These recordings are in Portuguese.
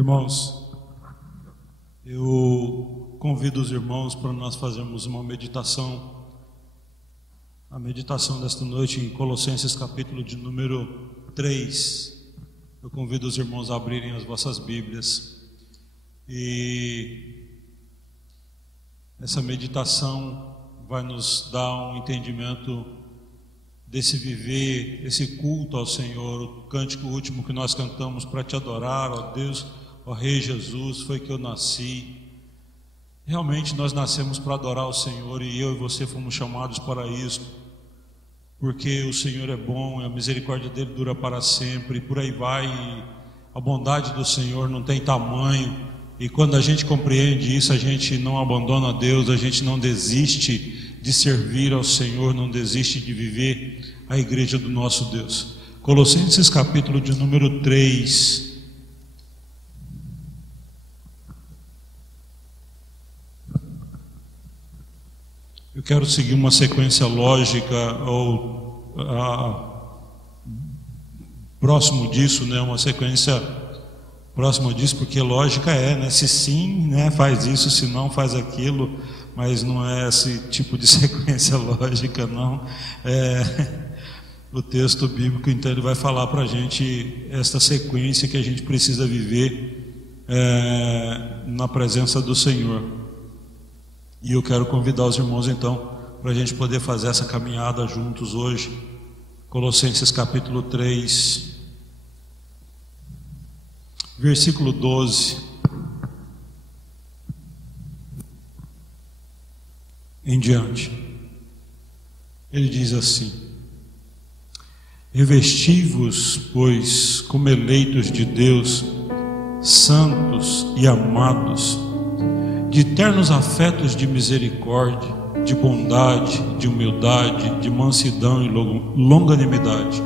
Irmãos, eu convido os irmãos para nós fazermos uma meditação. A meditação desta noite em Colossenses capítulo de número 3. Eu convido os irmãos a abrirem as vossas Bíblias. E essa meditação vai nos dar um entendimento desse viver, esse culto ao Senhor. O cântico último que nós cantamos: para te adorar, ó Deus, ó Rei Jesus, foi que eu nasci. Realmente nós nascemos para adorar o Senhor, e eu e você fomos chamados para isso, porque o Senhor é bom, a misericórdia dele dura para sempre, e por aí vai. E a bondade do Senhor não tem tamanho, e quando a gente compreende isso, a gente não abandona Deus, a gente não desiste de servir ao Senhor, não desiste de viver a igreja do nosso Deus. Colossenses capítulo de número 3. Eu quero seguir uma sequência lógica, ou próximo disso, né? Uma sequência próxima disso, porque lógica é, né? Se sim, né, faz isso, se não, faz aquilo, mas não é esse tipo de sequência lógica, não. O texto bíblico, então, ele vai falar para a gente esta sequência que a gente precisa viver na presença do Senhor. E eu quero convidar os irmãos, então, para a gente poder fazer essa caminhada juntos hoje. Colossenses capítulo 3, versículo 12 em diante. Ele diz assim: revesti-vos, pois, como eleitos de Deus, santos e amados, de ternos afetos de misericórdia, de bondade, de humildade, de mansidão e longanimidade,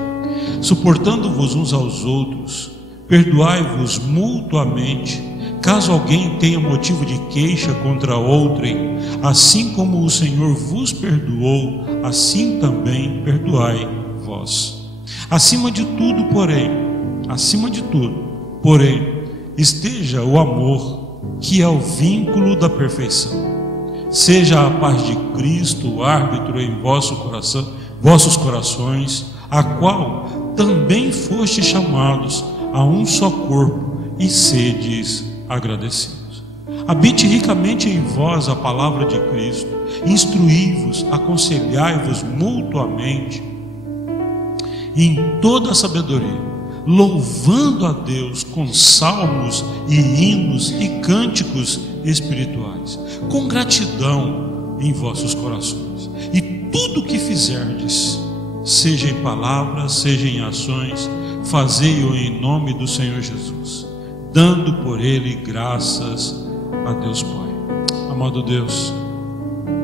suportando-vos uns aos outros, perdoai-vos mutuamente, caso alguém tenha motivo de queixa contra outrem, assim como o Senhor vos perdoou, assim também perdoai vós. Acima de tudo, porém, esteja o amor, que é o vínculo da perfeição. Seja a paz de Cristo o árbitro em vossos corações, a qual também fostes chamados a um só corpo, e sedes agradecidos. Habite ricamente em vós a palavra de Cristo, instruí-vos, aconselhai-vos mutuamente em toda a sabedoria, louvando a Deus com salmos e hinos e cânticos espirituais, com gratidão em vossos corações. E tudo o que fizerdes, seja em palavras, seja em ações, fazei-o em nome do Senhor Jesus, dando por ele graças a Deus Pai. Amado Deus,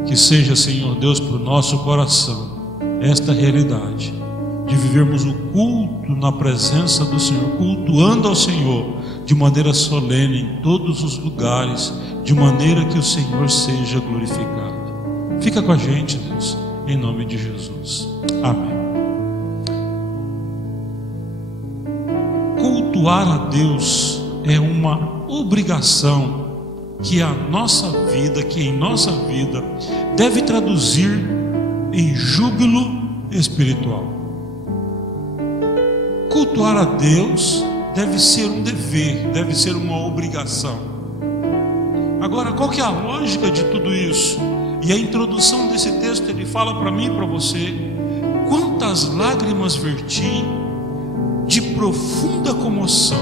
que seja, Senhor Deus, para o nosso coração esta realidade de vivermos o culto na presença do Senhor, cultuando ao Senhor de maneira solene em todos os lugares, de maneira que o Senhor seja glorificado. Fica com a gente, Deus, em nome de Jesus. Amém. Cultuar a Deus é uma obrigação que a nossa vida, que em nossa vida deve traduzir em júbilo espiritual. Cultuar a Deus deve ser um dever, deve ser uma obrigação. Agora, qual que é a lógica de tudo isso? E a introdução desse texto, ele fala para mim e para você: quantas lágrimas verti de profunda comoção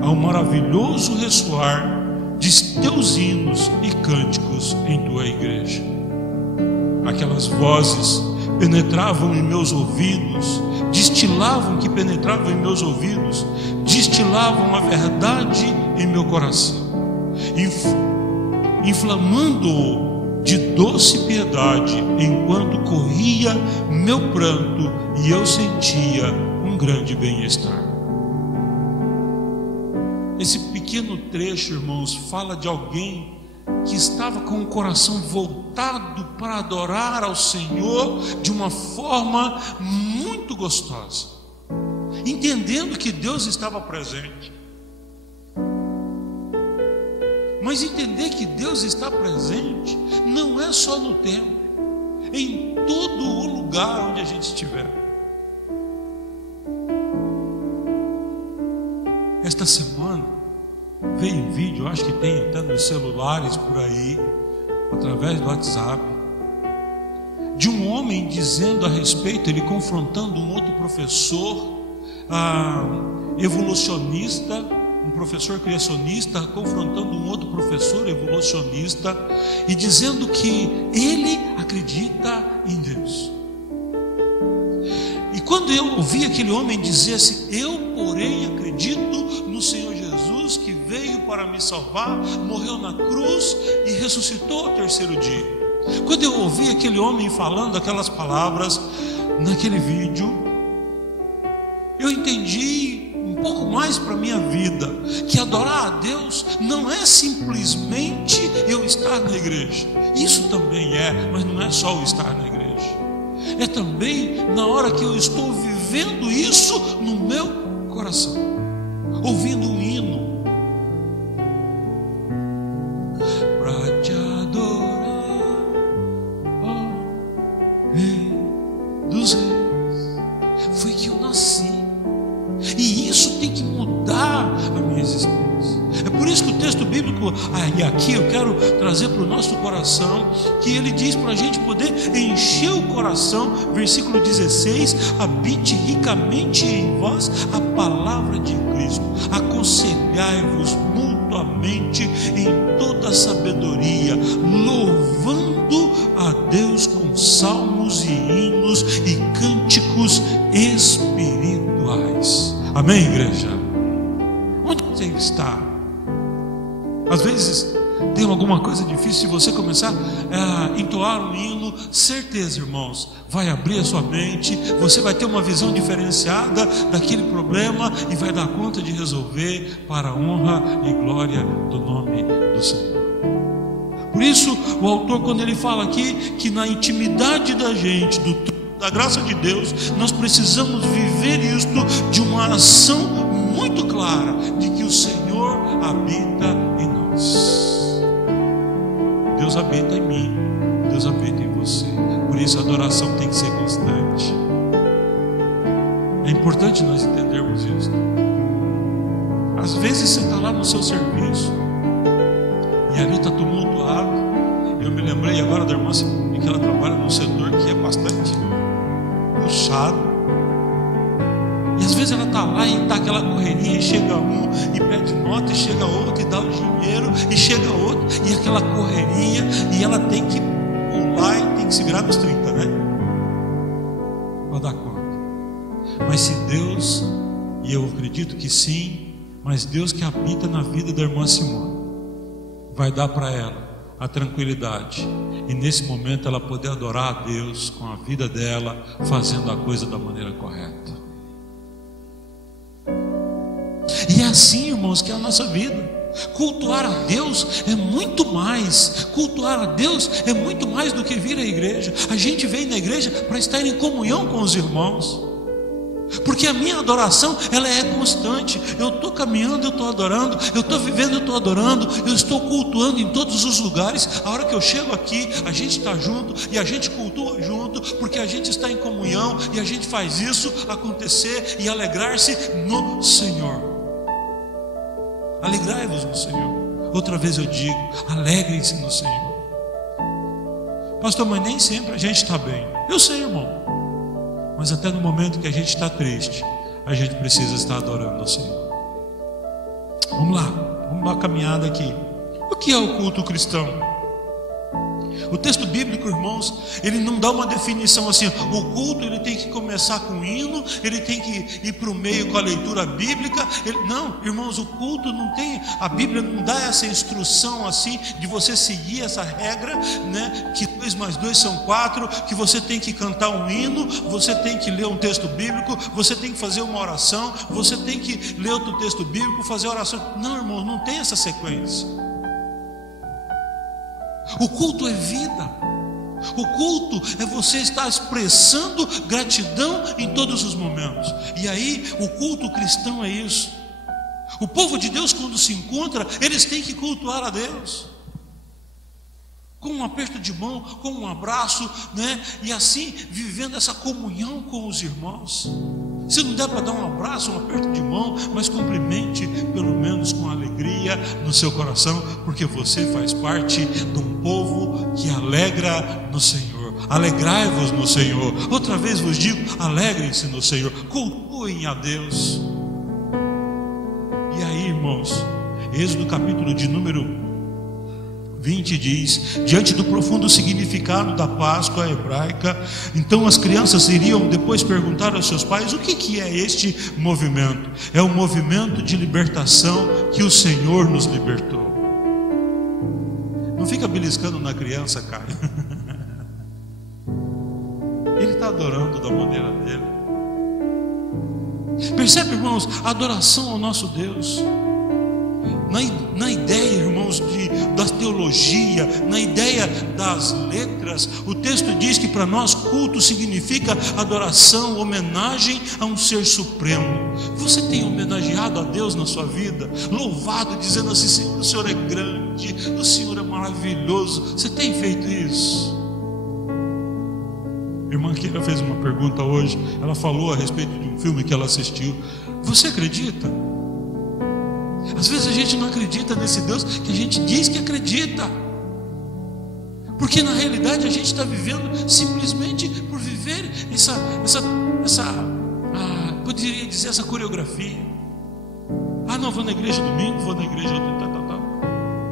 ao maravilhoso ressoar de teus hinos e cânticos em tua igreja. Aquelas vozes penetravam em meus ouvidos, destilavam a verdade em meu coração, inflamando-o de doce piedade, enquanto corria meu pranto e eu sentia um grande bem-estar. Esse pequeno trecho, irmãos, fala de alguém que estava com o coração voltado para adorar ao Senhor de uma forma muito gostosa, entendendo que Deus estava presente. Mas entender que Deus está presente não é só no templo, em todo o lugar onde a gente estiver. Esta semana veio um vídeo, acho que tem até nos celulares por aí, através do WhatsApp, de um homem dizendo a respeito, ele confrontando um outro professor evolucionista, um professor criacionista, confrontando um outro professor evolucionista, e dizendo que ele acredita em Deus. E quando eu ouvi aquele homem dizer assim: eu porém acredito no Senhor Jesus, que veio para me salvar, morreu na cruz e ressuscitou ao terceiro dia. Quando eu ouvi aquele homem falando aquelas palavras naquele vídeo, eu entendi um pouco mais para a minha vida, que adorar a Deus não é simplesmente eu estar na igreja. Isso também é, mas não é só o estar na igreja. É também na hora que eu estou vivendo isso no meu coração, ouvindo um hino para te adorar, ó Rei dos Reis. Foi que eu nasci, e isso tem que mudar a minha existência. É por isso que o texto bíblico, e aqui eu quero trazer para o nosso coração, que ele diz para a gente poder encher o coração, versículo 16: habite ricamente em vós a palavra de Cristo, aconselhai-vos mutuamente em toda sabedoria, louvando a Deus com salmos e hinos e cânticos espirituais. Amém, igreja? Onde você está? Às vezes tem alguma coisa difícil, se você começar a entoar um hino, certeza, irmãos, vai abrir a sua mente, você vai ter uma visão diferenciada daquele problema e vai dar conta de resolver para a honra e glória do nome do Senhor. Por isso, o autor, quando ele fala aqui que na intimidade da gente, da graça de Deus, nós precisamos viver isto de uma ação muito clara de que o Senhor habita em nós. Deus habita em mim, Deus habita em você. Por isso a adoração tem que ser constante. É importante nós entendermos isso. Às vezes você está lá no seu serviço e ali está tumultuado. Eu me lembrei agora da irmã que ela trabalha num setor que é bastante puxado. E às vezes ela está lá e está aquela correria, e chega um e pede nota, e chega outro e dá o dinheiro, e chega outro, e aquela correria, e ela tem que pular e tem que se virar nos 30, né? Para dar conta. Mas se Deus, e eu acredito que sim, mas Deus que habita na vida da irmã Simone, vai dar para ela a tranquilidade, e nesse momento ela poder adorar a Deus com a vida dela, fazendo a coisa da maneira correta. E é assim, irmãos, que é a nossa vida. Cultuar a Deus é muito mais. Cultuar a Deus é muito mais do que vir à igreja. A gente vem na igreja para estar em comunhão com os irmãos, porque a minha adoração, ela é constante. Eu estou caminhando, eu estou adorando, eu estou vivendo, eu estou adorando, eu estou cultuando em todos os lugares. A hora que eu chego aqui, a gente está junto e a gente cultua junto, porque a gente está em comunhão e a gente faz isso acontecer e alegrar-se no Senhor. Alegrai-vos no Senhor. Outra vez eu digo, alegrem-se no Senhor. Pastor, mas nem sempre a gente está bem. Eu sei, irmão, mas até no momento que a gente está triste, a gente precisa estar adorando ao Senhor. Vamos lá, vamos dar uma caminhada aqui. O que é o culto cristão? O texto bíblico, irmãos, ele não dá uma definição assim. O culto, ele tem que começar com o hino, ele tem que ir para o meio com a leitura bíblica. Não, irmãos, o culto não tem, a Bíblia não dá essa instrução assim, de você seguir essa regra, né? Que 2 mais 2 são 4, que você tem que cantar um hino, você tem que ler um texto bíblico, você tem que fazer uma oração, você tem que ler outro texto bíblico, fazer oração. Não, irmãos, não tem essa sequência. O culto é vida. O culto é você estar expressando gratidão em todos os momentos. E aí o culto cristão é isso. O povo de Deus, quando se encontra, eles têm que cultuar a Deus, com um aperto de mão, com um abraço, né? E assim, vivendo essa comunhão com os irmãos. Se não der para dar um abraço, um aperto de mão, mas cumprimente, pelo menos com alegria no seu coração, porque você faz parte de um povo que alegra no Senhor. Alegrai-vos no Senhor. Outra vez vos digo, alegrem-se no Senhor, cultuem a Deus. E aí, irmãos, Êxodo capítulo de número 20 diz: diante do profundo significado da Páscoa hebraica, então as crianças iriam depois perguntar aos seus pais: o que é este movimento? É um movimento de libertação que o Senhor nos libertou. Não fica beliscando na criança, cara. Ele está adorando da maneira dele. Percebe, irmãos, a adoração ao nosso Deus. Na ideia, irmãos, da teologia, na ideia das letras, o texto diz que para nós culto significa adoração, homenagem a um ser supremo. Você tem homenageado a Deus na sua vida, louvado, dizendo assim: Senhor, o Senhor é grande, o Senhor é maravilhoso. Você tem feito isso? A irmã Keila fez uma pergunta hoje. Ela falou a respeito de um filme que ela assistiu. Você acredita? Às vezes a gente não acredita nesse Deus que a gente diz que acredita, porque na realidade a gente está vivendo simplesmente por viver poderia dizer, essa coreografia. Não, vou na igreja domingo, vou na igreja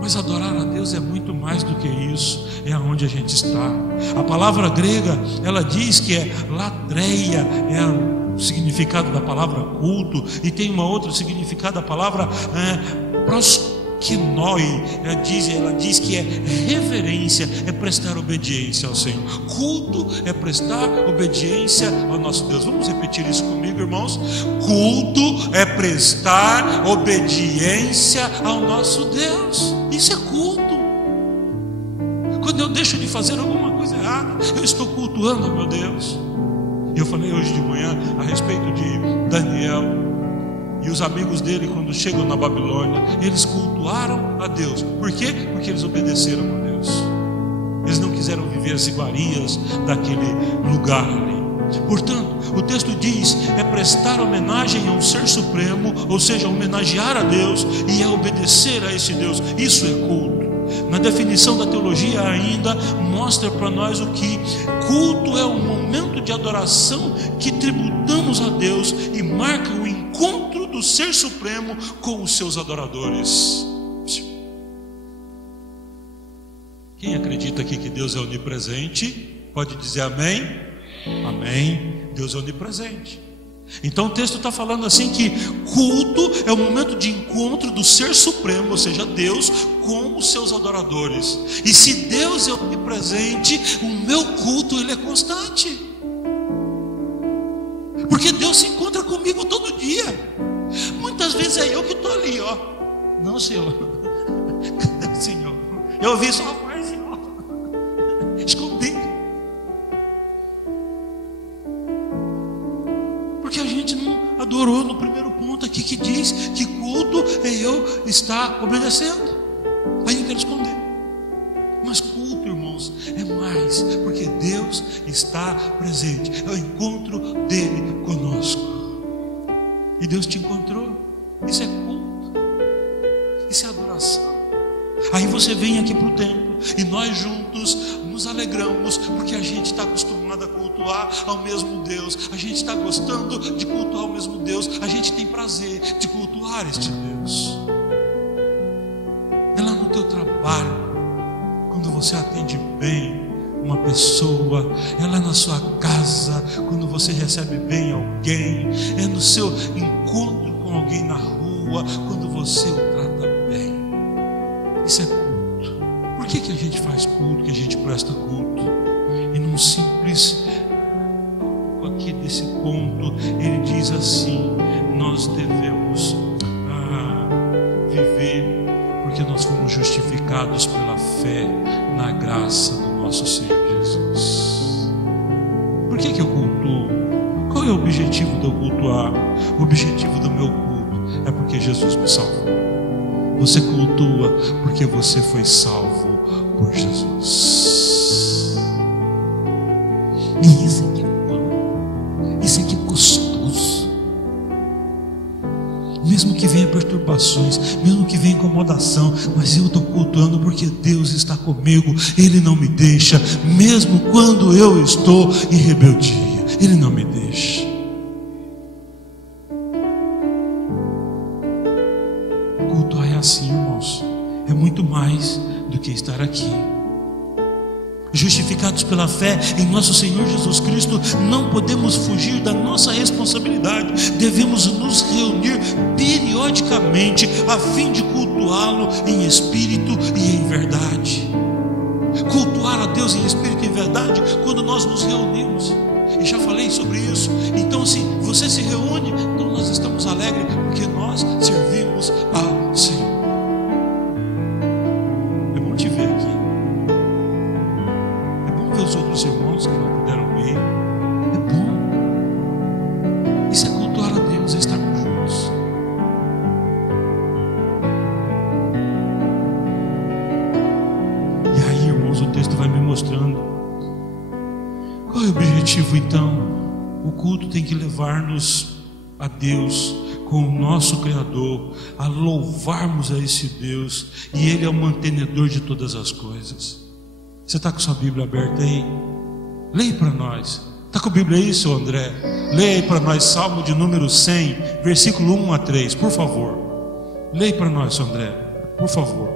Mas adorar a Deus é muito mais do que isso. É aonde a gente está. A palavra grega, ela diz que é latreia, é o significado da palavra culto, e tem uma outra significado da palavra proskinoi. Ela diz que é reverência, é prestar obediência ao Senhor. Culto é prestar obediência ao nosso Deus. Vamos repetir isso comigo, irmãos? Culto é prestar obediência ao nosso Deus. Isso é culto. Quando eu deixo de fazer alguma coisa errada, eu estou cultuando ao meu Deus. Eu falei hoje de manhã a respeito de Daniel e os amigos dele, quando chegam na Babilônia, eles cultuaram a Deus. Por quê? Porque eles obedeceram a Deus. Eles não quiseram viver as iguarias daquele lugar ali. Portanto, o texto diz: é prestar homenagem a um ser supremo, ou seja, homenagear a Deus e é obedecer a esse Deus. Isso é culto. Na definição da teologia ainda mostra para nós o que culto é um momento de adoração que tributamos a Deus e marca o encontro do ser supremo com os seus adoradores. Quem acredita aqui que Deus é onipresente, pode dizer amém? Amém. Deus é onipresente. Então o texto está falando assim que culto é o momento de encontro do ser supremo, ou seja, Deus, com os seus adoradores. E se Deus é onipresente, o meu culto ele é constante, porque Deus se encontra comigo todo dia. Muitas vezes é eu que estou ali, ó. Não, Senhor. Cadê o Senhor? Eu ouvi sua voz, Senhor. Escondi. Porque a gente não adorou no primeiro ponto aqui, que diz que culto é eu estar obedecendo. Aí eu quero esconder. Mas culto, irmãos, é mais, porque Deus está presente. É o encontro dele conosco. E Deus te encontrou. Isso é culto. Isso é adoração. Aí você vem aqui para o templo e nós juntos nos alegramos, porque a gente está acostumado a cultuar ao mesmo Deus. A gente está gostando de cultuar ao mesmo Deus. A gente tem prazer de cultuar este Deus. É lá no teu trabalho, quando você atende bem uma pessoa. É lá na sua casa, quando você recebe bem alguém. É no seu encontro com alguém na rua, quando você o trata bem. Isso é culto. Por que a gente faz culto, que a gente presta culto? E num simples, aqui desse ponto, ele diz assim: nós devemos viver, porque nós fomos justificados pela fé na graça do nosso Senhor Jesus. Por que eu cultuo? Qual é o objetivo de eu cultuar? O objetivo do meu culto é porque Jesus me salvou. Você cultua porque você foi salvo por Jesus. E isso aqui é bom, isso aqui é gostoso. Mesmo que venha perturbações, mesmo que venha incomodação, mas eu estou cultuando porque Deus está comigo. Ele não me deixa, mesmo quando eu estou em rebeldia, Ele não me deixa. Cultuar é assim, irmãos, é muito mais do que estar aqui. Justificados pela fé em nosso Senhor Jesus Cristo, não podemos fugir da nossa responsabilidade. Devemos nos reunir periodicamente a fim de cultuá-lo em espírito e em verdade. Cultuar a Deus em espírito e em verdade quando nós nos reunimos. E já falei sobre isso. Então, se você se reúne, então nós estamos alegres porque nós servimos ao Senhor. É bom te ver aqui. Os outros irmãos que não puderam vir, é bom. Isso é cultuar a Deus, é estarmos juntos. E aí, irmãos, o texto vai me mostrando qual é o objetivo. Então, o culto tem que levar-nos a Deus com o nosso Criador, a louvarmos a esse Deus, e Ele é o mantenedor de todas as coisas. Você está com sua Bíblia aberta aí? Leia para nós. Está com a Bíblia aí, seu André? Leia aí para nós, Salmo de número 100, versículo 1 a 3, por favor. Leia para nós, seu André, por favor.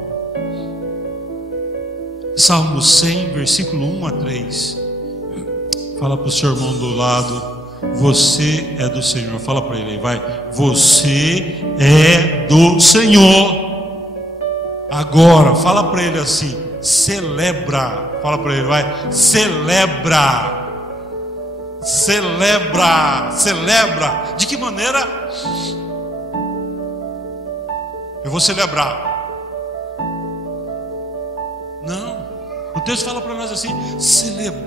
Salmo 100, versículo 1 a 3. Fala para o seu irmão do lado: você é do Senhor. Fala para ele aí, vai. Você é do Senhor. Agora, fala para ele assim: celebra. Fala para ele, vai. Celebra. Celebra. Celebra. De que maneira? Eu vou celebrar. Não. O texto fala para nós assim: celebrai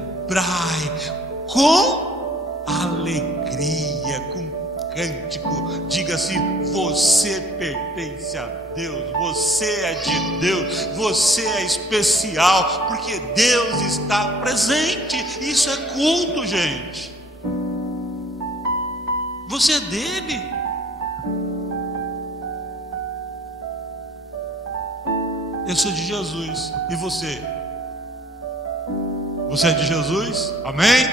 com alegria, com cântico. Diga assim: você pertence a Deus, você é de Deus, você é especial, porque Deus está presente. Isso é culto, gente. Você é dele. Eu sou de Jesus. E você? Você é de Jesus? Amém?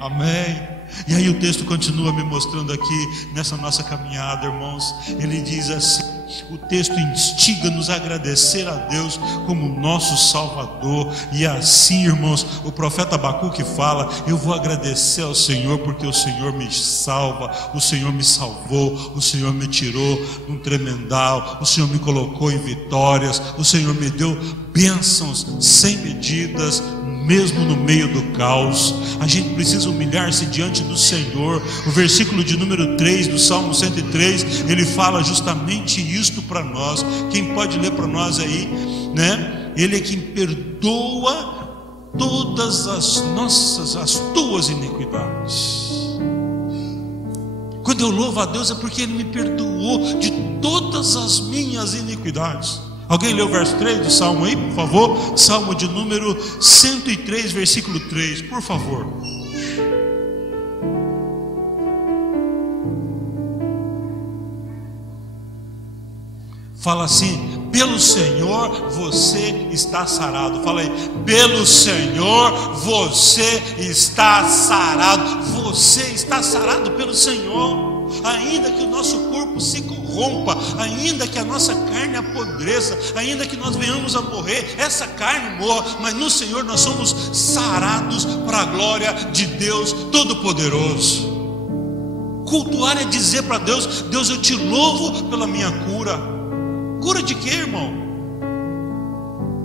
Amém. E aí o texto continua me mostrando aqui, nessa nossa caminhada, irmãos. Ele diz assim, o texto instiga-nos a agradecer a Deus como nosso Salvador. E assim, irmãos, o profeta Abacuque fala: eu vou agradecer ao Senhor porque o Senhor me salva, o Senhor me salvou, o Senhor me tirou de um tremendal, o Senhor me colocou em vitórias, o Senhor me deu bênçãos sem medidas, mesmo no meio do caos. A gente precisa humilhar-se diante do Senhor. O versículo de número 3 do Salmo 103, ele fala justamente isto para nós. Quem pode ler para nós aí, né? Ele é quem perdoa todas as tuas iniquidades. Quando eu louvo a Deus é porque Ele me perdoou de todas as minhas iniquidades. Alguém lê o verso 3 do Salmo aí, por favor? Salmo de número 103, versículo 3, por favor. Fala assim: pelo Senhor você está sarado. Fala aí: pelo Senhor você está sarado. Você está sarado pelo Senhor. Ainda que o nosso corpo se corrompa, ainda que a nossa carne apodreça, ainda que nós venhamos a morrer, essa carne morra, mas no Senhor nós somos sarados para a glória de Deus Todo-Poderoso. Cultuar é dizer para Deus: Deus, eu te louvo pela minha cura. Cura de quê, irmão?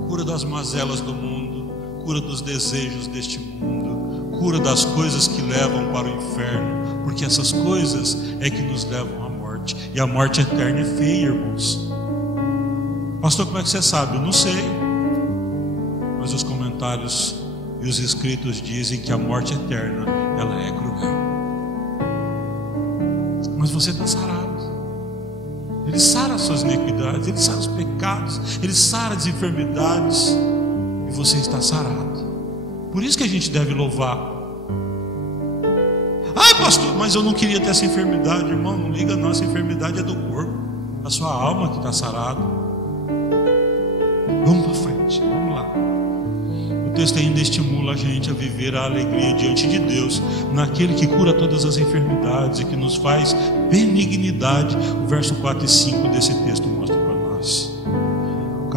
Cura das mazelas do mundo, cura dos desejos deste mundo, cura das coisas que levam para o inferno, porque essas coisas é que nos levam à morte, e a morte eterna é feia, irmãos. Pastor, como é que você sabe? Eu não sei, mas os comentários e os escritos dizem que a morte eterna, ela é cruel. Mas você está sarado. Ele sara as suas iniquidades, Ele sara os pecados, Ele sara as enfermidades, e você está sarado. Por isso que a gente deve louvar. Ai, pastor, mas eu não queria ter essa enfermidade. Irmão, não liga não, essa enfermidade é do corpo, a sua alma que está sarada. Vamos para frente, vamos lá. O texto ainda estimula a gente a viver a alegria diante de Deus, naquele que cura todas as enfermidades e que nos faz benignidade. O verso 4 e 5 desse texto mostra para nós. O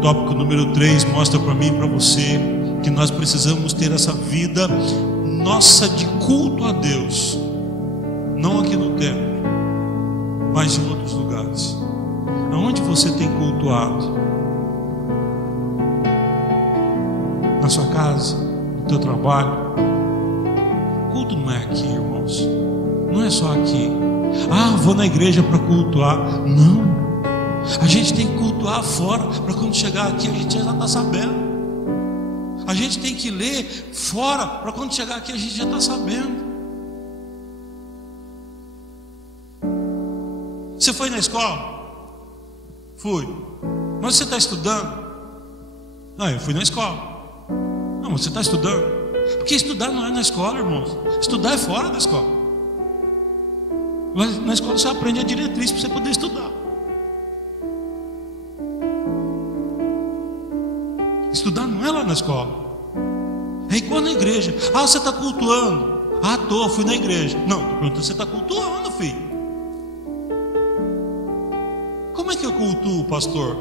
tópico número 3 mostra para mim e para você que nós precisamos ter essa vida nossa de culto a Deus, não aqui no templo, mas em outros lugares. Aonde você tem cultuado? Na sua casa, no teu trabalho? Culto não é aqui, irmãos. Não é só aqui. Ah, vou na igreja para cultuar. Não. A gente tem que cultuar fora, para quando chegar aqui a gente já está sabendo. A gente tem que ler fora, para quando chegar aqui a gente já está sabendo. Você foi na escola? Fui. Mas você está estudando? Não, eu fui na escola. Não, você está estudando? Porque estudar não é na escola, irmãos. Estudar é fora da escola. Mas na escola você aprende a diretriz para você poder estudar. Estudar não é lá na escola. É igual na igreja. Ah, você está cultuando? Ah, fui na igreja. Não, estou perguntando, você está cultuando, filho? Como é que eu cultuo, pastor?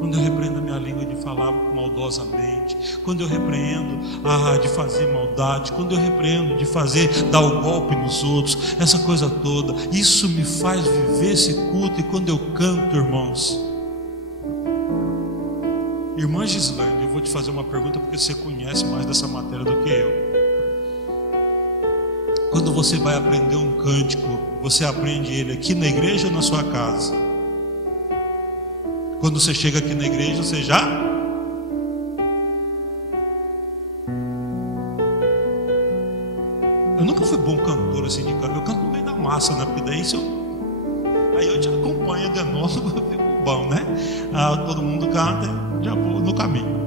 Quando eu repreendo a minha língua de falar maldosamente, quando eu repreendo de fazer maldade, quando eu repreendo de dar o golpe nos outros, essa coisa toda, isso me faz viver esse culto. E quando eu canto, irmãos, irmã Gislaine, eu vou te fazer uma pergunta porque você conhece mais dessa matéria do que eu. Quando você vai aprender um cântico, você aprende ele aqui na igreja ou na sua casa? Quando você chega aqui na igreja, você já? Eu nunca fui bom cantor assim de canto. Eu canto no meio da massa, né? Porque daí aí eu te acompanho de novo, eu fico bom, né? Todo mundo canta, já vou no caminho.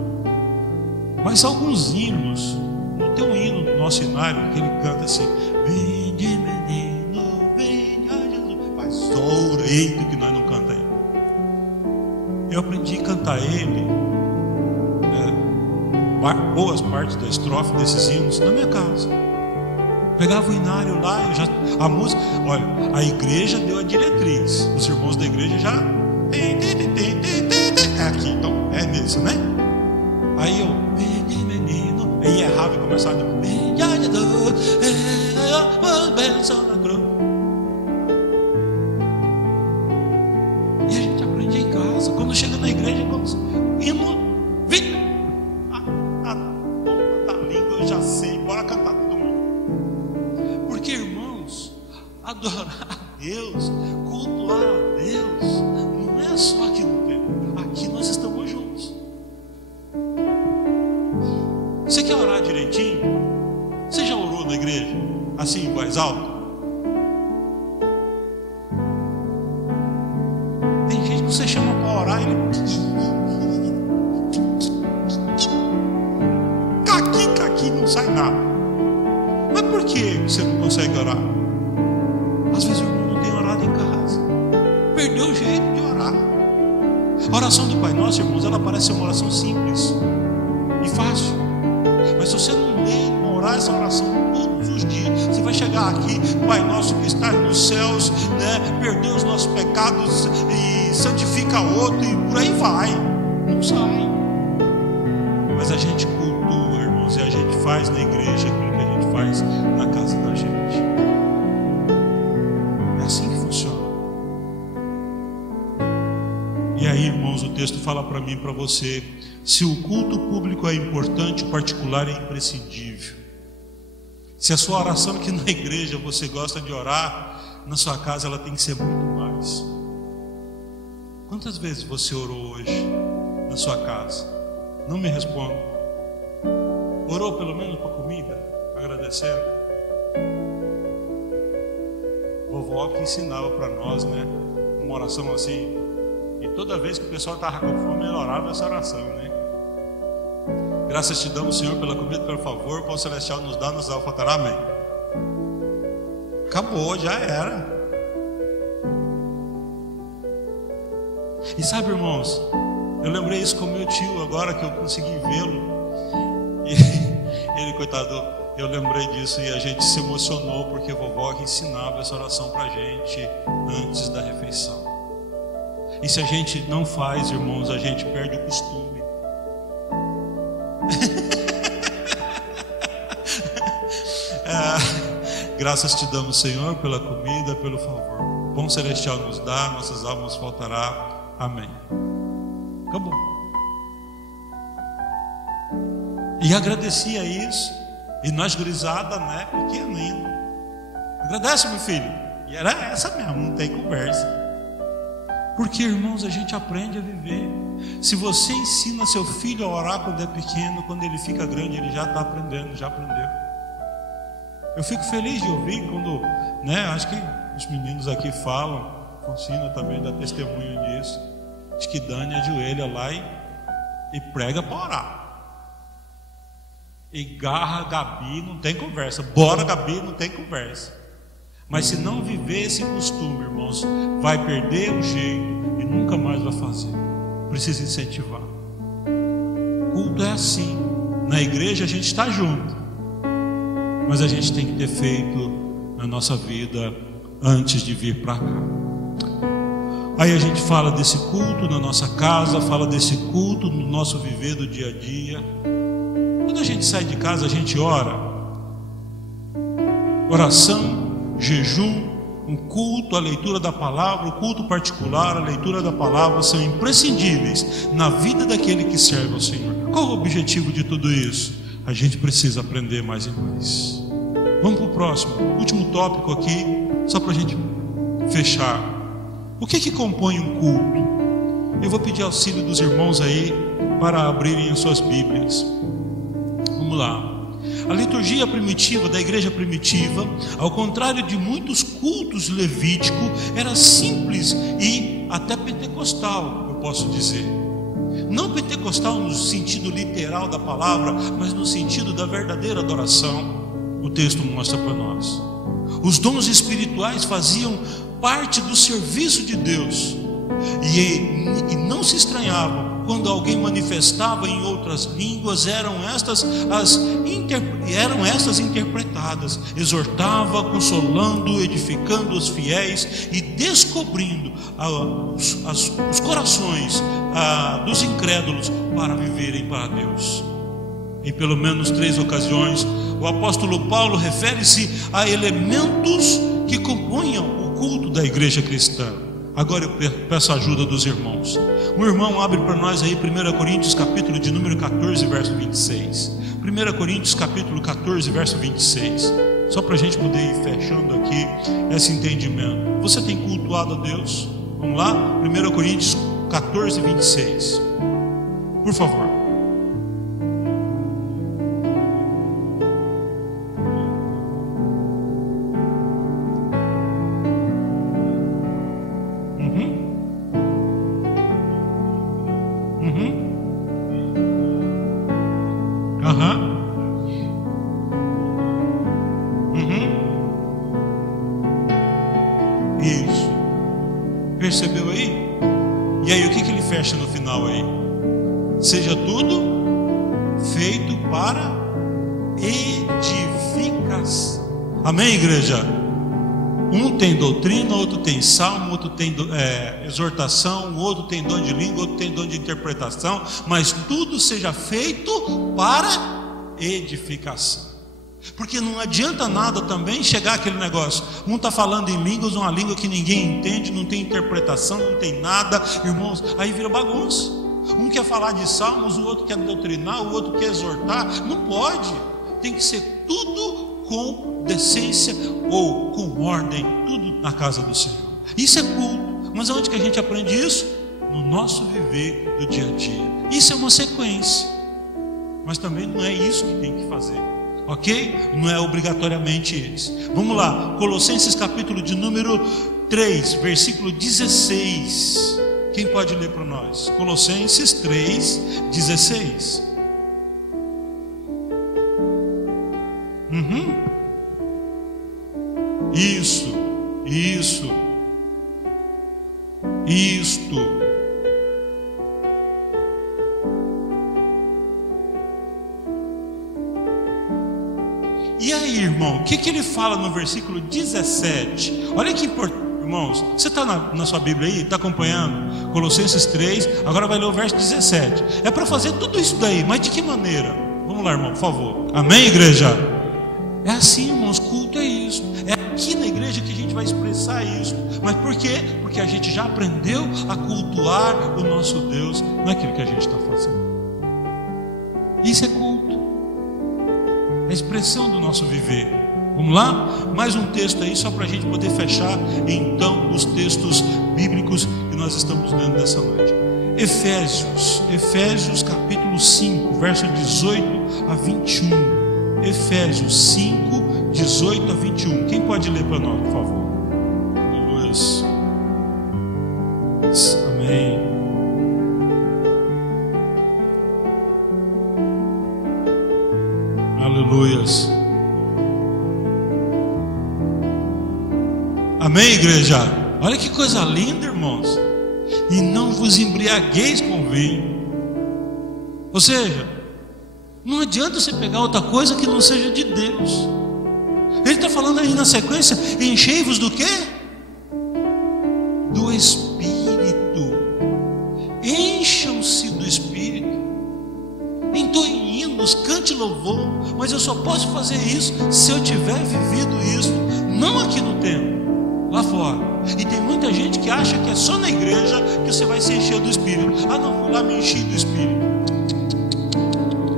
Mas alguns hinos, não tem um hino no nosso cenário que ele canta assim: vinde menino, vem a Jesus. Faz sol, eita, que nós não canta aí. Eu aprendi a cantar ele, boas partes da estrofe desses hinos na minha casa. Pegava o inário lá, a música, olha, a igreja deu a diretriz, os irmãos da igreja já é aqui, então é nisso, né? Aí eu, menino, aí errava e começava a e a gente aprende em casa. Quando chega na igreja, hino, a ponta da língua eu já sei, bora cantar todo mundo. Porque, irmãos, adorar a Deus, cultuar a Deus, não é só aqui no templo. Aqui nós estamos juntos. Você quer orar direitinho? Você já orou na igreja? Assim, em voz alta? Tem gente que você chama para orar e ele... Caqui, não sai nada. Mas por que você não consegue orar? Às vezes o irmão não tem orado em casa. Perdeu o jeito de orar. A oração do Pai Nosso, irmãos, ela parece ser uma oração simples e fácil. Mas se você não ler, não orar essa oração todos os dias, você vai chegar aqui, Pai Nosso que está nos céus, né? Perder os nossos pecados e santifica outro, e por aí vai. Não sai. Mas a gente cultua, irmãos, e a gente faz na igreja aquilo que a gente faz na casa da gente. É assim que funciona. E aí, irmãos, o texto fala para mim e para você: se o culto público é importante, o particular é imprescindível. Se a sua oração aqui na igreja você gosta de orar, na sua casa ela tem que ser muito mais. Quantas vezes você orou hoje na sua casa? Não me responda. Orou pelo menos para comida, agradecendo? vovó que ensinava para nós, né? Uma oração assim. E toda vez que o pessoal estava com fome, ela orava essa oração, né? Graças te damos, Senhor, pela comida, pelo favor. Pão celestial nos dá, nos faltará. Amém. Acabou, já era. E sabe, irmãos, eu lembrei isso com meu tio agora que eu consegui vê-lo. E ele, coitado, eu lembrei disso e a gente se emocionou porque a vovó ensinava essa oração para a gente antes da refeição. E se a gente não faz, irmãos, a gente perde o costume. Graças te damos, Senhor, pela comida, pelo favor. Pão celestial nos dá, nossas almas faltará. Amém. Acabou. E agradecia isso. E nós, gurizada, né, pequeno ainda. Agradece, meu filho. E era essa mesmo, não tem conversa. Porque, irmãos, a gente aprende a viver. Se você ensina seu filho a orar quando é pequeno, quando ele fica grande, ele já está aprendendo, já aprendeu. Eu fico feliz de ouvir quando, né, acho que os meninos aqui falam, Fonsina também dá testemunho disso, de que Dani ajoelha lá e prega para orar. E garra Gabi, não tem conversa. Bora, Gabi, não tem conversa. Mas se não viver esse costume, irmãos, vai perder o jeito e nunca mais vai fazer. Precisa incentivar. Culto é assim. Na igreja a gente está junto, mas a gente tem que ter feito na nossa vida antes de vir para cá. Aí a gente fala desse culto na nossa casa, fala desse culto no nosso viver do dia a dia. Quando a gente sai de casa, a gente ora. Oração, jejum, um culto, a leitura da palavra, o culto particular, a leitura da palavra são imprescindíveis na vida daquele que serve ao Senhor. Qual o objetivo de tudo isso? A gente precisa aprender mais e mais. Vamos para o próximo, último tópico aqui, só para a gente fechar. O que compõe um culto? Eu vou pedir auxílio dos irmãos aí para abrirem as suas Bíblias. Vamos lá. A liturgia primitiva, da igreja primitiva, ao contrário de muitos cultos levíticos, era simples e até pentecostal, eu posso dizer. Não pentecostal no sentido literal da palavra, mas no sentido da verdadeira adoração. O texto mostra para nós. Os dons espirituais faziam parte do serviço de Deus e não se estranhavam quando alguém manifestava em outras línguas. Eram estas interpretadas. Exortava, consolando, edificando os fiéis e descobrindo os corações dos incrédulos para viverem para Deus. Em pelo menos 3 ocasiões, o apóstolo Paulo refere-se a elementos que compunham o culto da igreja cristã. Agora eu peço a ajuda dos irmãos. Um irmão abre para nós aí 1 Coríntios capítulo de número 14, verso 26. 1 Coríntios capítulo 14, verso 26. Só para a gente poder ir fechando aqui esse entendimento. Você tem cultuado a Deus? Vamos lá? 1 Coríntios 14, 26. Por favor. Isso. Percebeu aí? E aí o que ele fecha no final aí? Seja tudo feito para edificação. Amém, igreja? Um tem doutrina, outro tem salmo, outro tem exortação, o outro tem dom de língua, outro tem dom de interpretação, mas tudo seja feito para edificação. Porque não adianta nada também chegar aquele negócio. Um está falando em línguas, uma língua que ninguém entende, não tem interpretação, não tem nada, irmãos, aí vira bagunça. Um quer falar de salmos, o outro quer doutrinar, o outro quer exortar. Não pode. Tem que ser tudo com decência ou com ordem, tudo na casa do Senhor. Isso é culto. Mas onde que a gente aprende isso? No nosso viver do dia a dia. Isso é uma sequência. Mas também não é isso que tem que fazer. ok? Não é obrigatoriamente eles. Vamos lá, Colossenses capítulo de número 3, versículo 16. Quem pode ler para nós? Colossenses 3, 16. Isso. Isto. E aí, irmão, o que ele fala no versículo 17? Olha que importante, irmãos. Você está na sua Bíblia aí? Está acompanhando? Colossenses 3, agora vai ler o verso 17. É para fazer tudo isso daí, mas de que maneira? Vamos lá, irmão, por favor. Amém, igreja? É assim, irmãos, culto é isso. É aqui na igreja que a gente vai expressar isso. Mas por quê? Porque a gente já aprendeu a cultuar o nosso Deus naquilo que a gente está fazendo. Isso é culto. É a expressão do nosso viver. Vamos lá? Mais um texto aí, só para a gente poder fechar então os textos bíblicos que nós estamos lendo nessa noite. Efésios capítulo 5, verso 18 a 21. Efésios 5, 18 a 21. Quem pode ler para nós, por favor? Aleluia. Amém. Aleluias. Amém, igreja? Olha que coisa linda, irmãos. E não vos embriagueis com vinho. Ou seja, não adianta você pegar outra coisa que não seja de Deus. Ele está falando aí na sequência: enchei-vos do quê? Do Espírito. Encham-se do Espírito. Entoem hinos, cante louvor. Mas eu só posso fazer isso se eu tiver vivido isso, não aqui no templo, lá fora. E tem muita gente que acha que é só na igreja que você vai se encher do Espírito. Ah, não, fui lá me enchi do Espírito.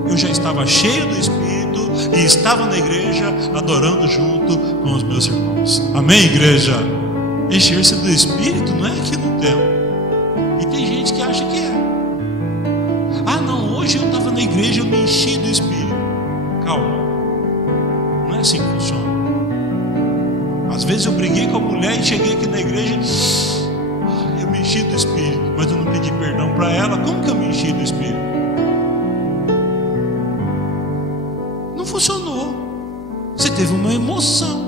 Eu já estava cheio do Espírito e estava na igreja adorando junto com os meus irmãos. Amém, igreja? Encher-se do Espírito não é aqui no templo. E tem gente que acha que é. Ah, não, hoje eu estava na igreja e eu me enchi do Espírito. Calma, não é assim que funciona. Às vezes eu briguei com a mulher e cheguei aqui na igreja e eu me enchi do Espírito, mas eu não pedi perdão para ela. Como que eu me enchi do Espírito? Funcionou. Você teve uma emoção.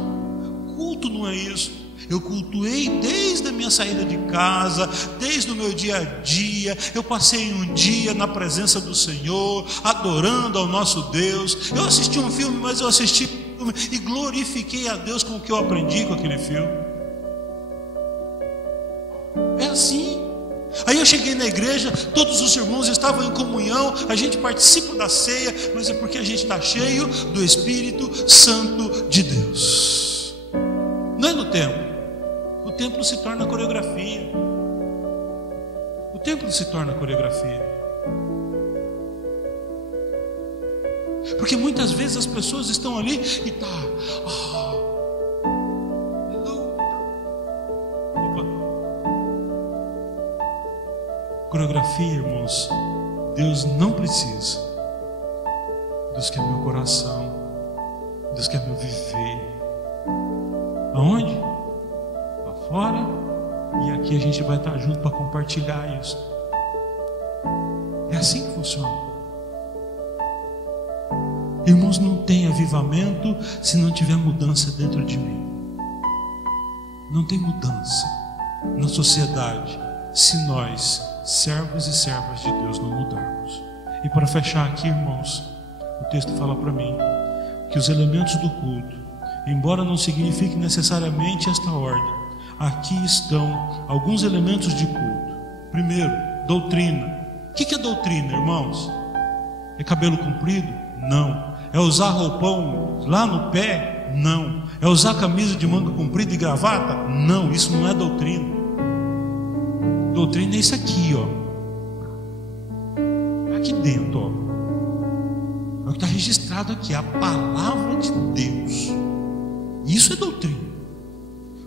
Culto não é isso. Eu cultuei desde a minha saída de casa, desde o meu dia a dia. Eu passei um dia na presença do Senhor, adorando ao nosso Deus. Eu assisti um filme, mas eu assisti um filme e glorifiquei a Deus com o que eu aprendi com aquele filme. É assim. Aí eu cheguei na igreja, todos os irmãos estavam em comunhão, a gente participa da ceia, mas é porque a gente está cheio do Espírito Santo de Deus. Não é no templo. O templo se torna coreografia. O templo se torna coreografia. Porque muitas vezes as pessoas estão ali e coreografia, irmãos, Deus não precisa. Deus quer meu coração. Deus quer meu viver. Aonde? Lá fora. E aqui a gente vai estar junto para compartilhar isso. É assim que funciona. Irmãos, não tem avivamento se não tiver mudança dentro de mim. Não tem mudança na sociedade se nós, servos e servas de Deus, não mudarmos. E para fechar aqui, irmãos, o texto fala para mim que os elementos do culto, embora não signifique necessariamente esta ordem, aqui estão alguns elementos de culto. Primeiro, doutrina. O que é doutrina, irmãos? É cabelo comprido? Não. É usar roupão lá no pé? Não. É usar camisa de manga comprida e gravata? Não, isso não é doutrina. Doutrina é isso aqui, ó. Aqui dentro, ó. É o que está registrado aqui, a palavra de Deus. Isso é doutrina.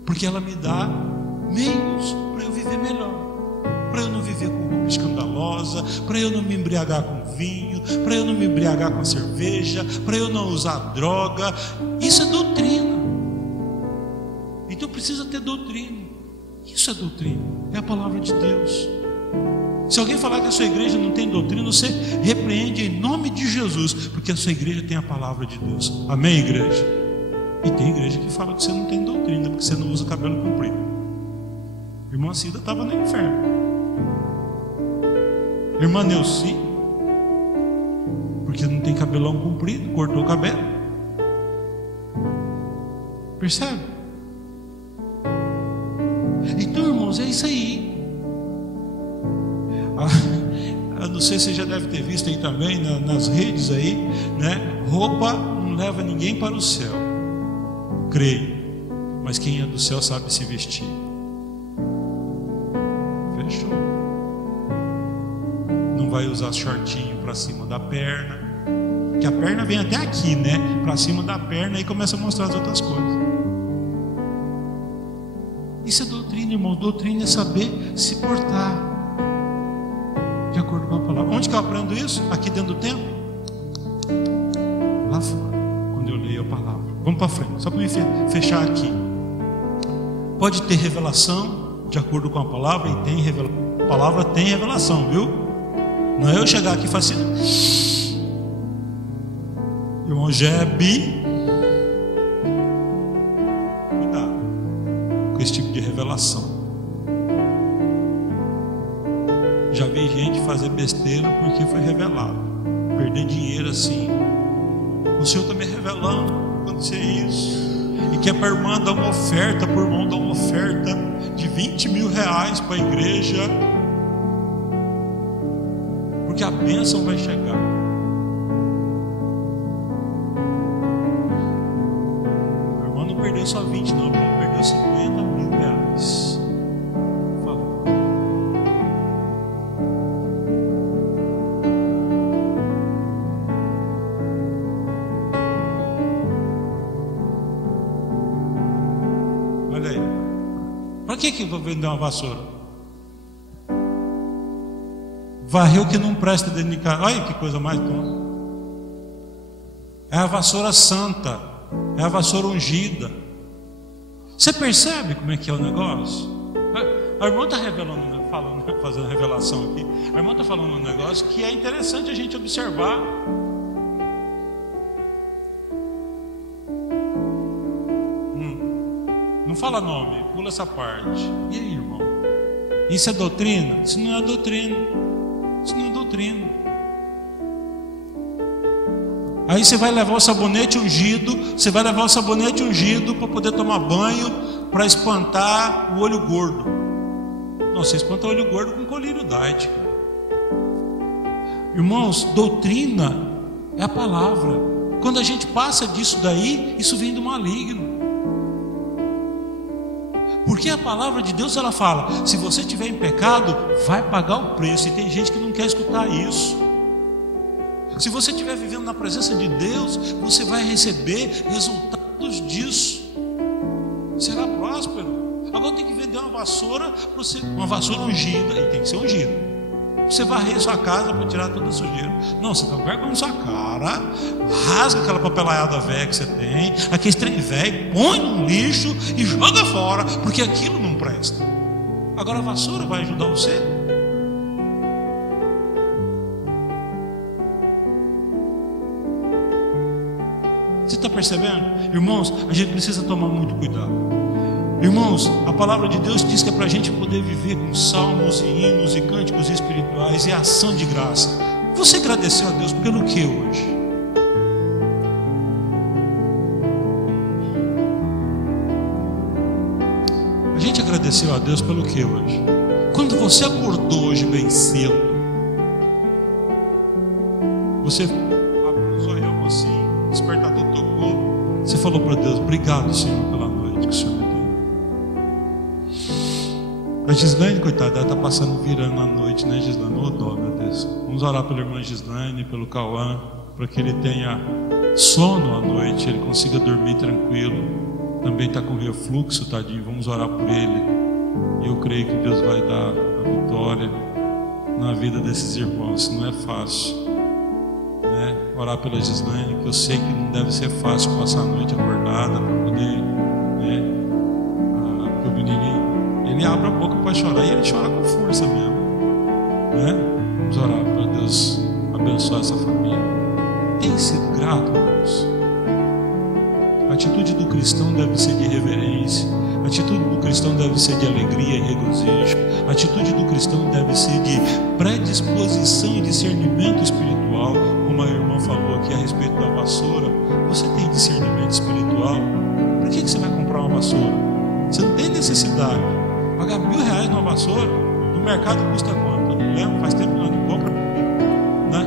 Porque ela me dá meios para eu viver melhor. para eu não viver com roupa escandalosa, para eu não me embriagar com vinho, para eu não me embriagar com cerveja, para eu não usar droga. Isso é doutrina. Então precisa ter doutrina. Isso é doutrina, é a palavra de Deus. Se alguém falar que a sua igreja não tem doutrina, você repreende em nome de Jesus, porque a sua igreja tem a palavra de Deus. Amém, igreja? E tem igreja que fala que você não tem doutrina, porque você não usa cabelo comprido. Irmã Cida estava no inferno. Irmã Neuci, porque não tem cabelão comprido, cortou o cabelo. Percebe? Então, irmãos, é isso aí. Eu não sei se você já deve ter visto aí também nas redes aí, né? Roupa não leva ninguém para o céu, creio, mas quem é do céu sabe se vestir. Fechou? Não vai usar shortinho para cima da perna, que a perna vem até aqui, né? Para cima da perna e começa a mostrar as outras coisas. Isso é doutrina, irmão. Doutrina é saber se portar de acordo com a palavra. Onde que eu aprendo isso? Aqui dentro do templo? Lá fora, quando eu leio a palavra. Vamos para frente, só para me fechar aqui. Pode ter revelação de acordo com a palavra, e tem revelação. A palavra tem revelação, viu? Não é eu chegar aqui e falar assim, irmão Jebe, cuidado com esse tipo de revelação. Já vi gente fazer besteira porque foi revelado, perder dinheiro assim. O Senhor está me revelando acontecer isso, e quer para a irmã dar uma oferta, por irmão dar uma oferta de 20 mil reais para a igreja, porque a bênção vai chegar. O irmão não perdeu só 20, não, o irmão perdeu 50 mil reais. Para que vou vender uma vassoura? Varreu que não presta dentro de casa. Olha que coisa mais tonta. É a vassoura santa, é a vassoura ungida. Você percebe como é que é o negócio? A irmã está revelando, fazendo revelação aqui. A irmã está falando um negócio que é interessante a gente observar. Não fala nome, pula essa parte. E aí, irmão? Isso é doutrina? Isso não é doutrina. Isso não é doutrina. Aí você vai levar o sabonete ungido. Você vai levar o sabonete ungido para poder tomar banho, para espantar o olho gordo. Não, você espanta o olho gordo com colírio diet, cara. Irmãos, doutrina é a palavra. Quando a gente passa disso daí, isso vem do maligno. Porque a palavra de Deus, ela fala, se você estiver em pecado, vai pagar o preço. E tem gente que não quer escutar isso. Se você estiver vivendo na presença de Deus, você vai receber resultados disso. Será próspero. Agora tem que vender uma vassoura para você, uma vassoura ungida, e tem que ser ungida. Você varrer sua casa para tirar toda a sujeira. Não, você está com vergonha na sua cara, rasga aquela papelaiada velha que você tem, aquele trem velho, põe no lixo e joga fora, porque aquilo não presta. Agora a vassoura vai ajudar você? Você está percebendo? Irmãos, a gente precisa tomar muito cuidado. Irmãos, a palavra de Deus diz que é para a gente poder viver com salmos e hinos e cânticos espirituais e ação de graça. Você agradeceu a Deus pelo que hoje? A gente agradeceu a Deus pelo que hoje? Quando você acordou hoje bem cedo, você abriu os olhos assim, o despertador tocou, você falou para Deus, obrigado, Senhor, pela noite que o Senhor me deu. A Gislaine, coitada, ela está passando, virando a noite, né, Gislaine? Ô dó, meu Deus. Vamos orar pela irmã Gislaine, pelo Cauã, para que ele tenha sono à noite, ele consiga dormir tranquilo. Também está com refluxo, tadinho. Vamos orar por ele. E eu creio que Deus vai dar a a vitória na vida desses irmãos. Não é fácil, né? Orar pela Gislaine, que eu sei que não deve ser fácil passar a noite acordada para poder, né? Porque o menininho, ele abre a boca para chorar e ele chora com força mesmo, né? Vamos orar para Deus abençoar essa família. Tem sido grato, irmãos. A atitude do cristão deve ser de reverência. A atitude do cristão deve ser de alegria e regozijo. A atitude do cristão deve ser de predisposição e discernimento espiritual. Como a irmã falou aqui a respeito da vassoura. Você tem discernimento espiritual? Para que você vai comprar uma vassoura? Você não tem necessidade. Pagar R$1.000 numa vassoura, no mercado custa quanto? Eu não lembro, faz tempo que nós não compra, né?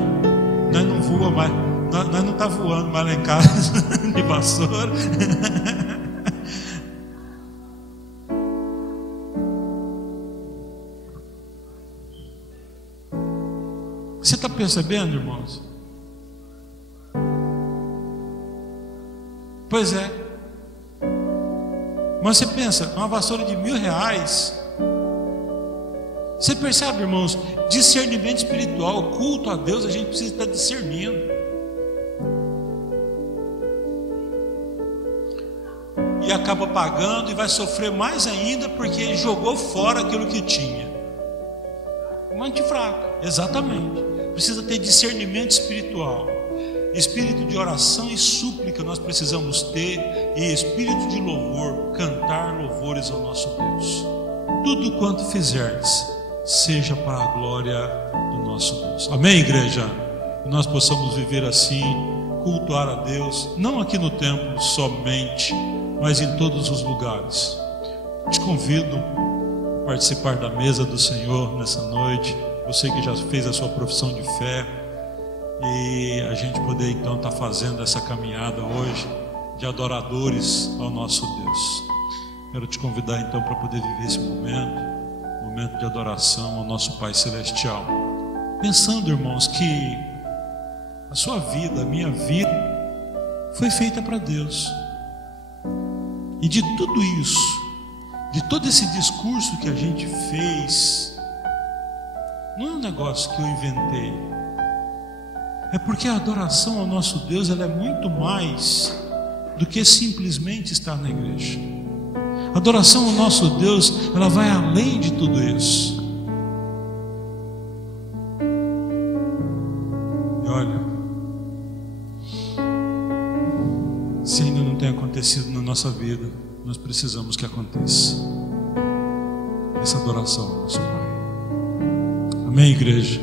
Nós não voa mais, nós não está voando mais lá em casa de vassoura. Você está percebendo, irmãos? Pois é. Mas você pensa, uma vassoura de R$1.000. Você percebe, irmãos? Discernimento espiritual, culto a Deus, a gente precisa estar discernindo. E acaba pagando e vai sofrer mais ainda porque jogou fora aquilo que tinha. Mente fraca, exatamente. Precisa ter discernimento espiritual. Espírito de oração e súplica nós precisamos ter. E espírito de louvor, cantar louvores ao nosso Deus. Tudo quanto fizerdes, seja para a glória do nosso Deus. Amém, igreja? Que nós possamos viver assim, cultuar a Deus, não aqui no templo somente, mas em todos os lugares. Te convido a participar da mesa do Senhor nessa noite. Você que já fez a sua profissão de fé, e a gente poder então estar fazendo essa caminhada hoje de adoradores ao nosso Deus. Quero te convidar então para poder viver esse momento de adoração ao nosso Pai Celestial, pensando, irmãos, que a sua vida, a minha vida foi feita para Deus, e de tudo isso, de todo esse discurso que a gente fez, não é um negócio que eu inventei, é porque a adoração ao nosso Deus, ela é muito mais do que simplesmente estar na igreja. A adoração ao nosso Deus, ela vai além de tudo isso. E olha, se ainda não tem acontecido na nossa vida, nós precisamos que aconteça essa adoração ao nosso Pai. Amém, igreja?